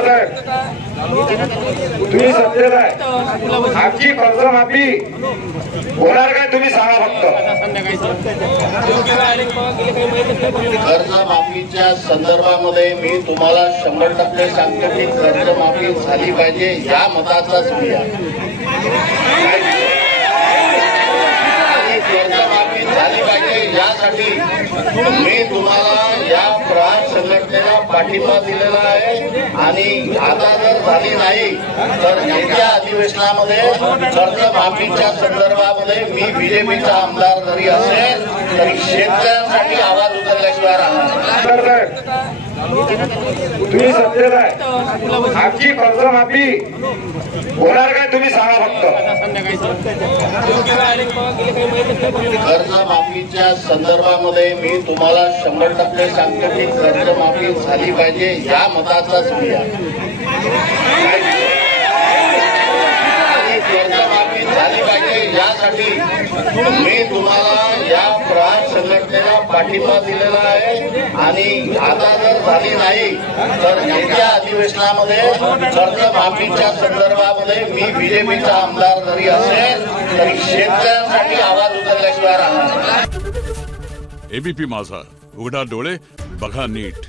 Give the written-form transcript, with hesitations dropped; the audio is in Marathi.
आमदार साहेब तुम्ही सत्तेत आहे, आमची कर्जमाफी होणार काय तुम्ही सांगा फक्त। कर्जमाफीच्या संदर्भामध्ये मी तुम्हाला 100% सांगतो की कर्जमाफी झाली पाहिजे या मताचाच मी आहे। कर्जमाफी झाली पाहिजे यासाठी मी तुम्हाला या प्रहार संघटनेला पाठिंबा दिलेला आहे आणि आता जर झाली नाही तर येत्या अधिवेशनामध्ये कर्जमाफीच्या संदर्भामध्ये मी बीजेपीचा आमदार जरी असेल तरी शेतकऱ्यांसाठी आवाज उचलल्याशिवाय राहणार नाही। तुम्ही सत्तेत आहे, आमची कर्जमाफी होणार काय तुम्ही सांगा फक्त। कर्जमाफीच्या संदर्भामध्ये मी तुम्हाला 100% सांगतो की कर्जमाफी झाली पाहिजे या मताचाच मी आहे। कर्जमाफी झाली पाहिजे यासाठी मी तुम्हाला या प्रहार संघटनेला पाठिंबा दिलेला आहे आणि आता जर झाली नाही तर येत्या अधिवेशनामध्ये कर्जमाफीच्या संदर्भामध्ये मी बीजेपीचा आमदार जरी असेल तरी शेतकऱ्यांसाठी आवाज उचलल्याशिवाय राहणार नाही। एबीपी माझा, उघडा डोळे बघा नीट।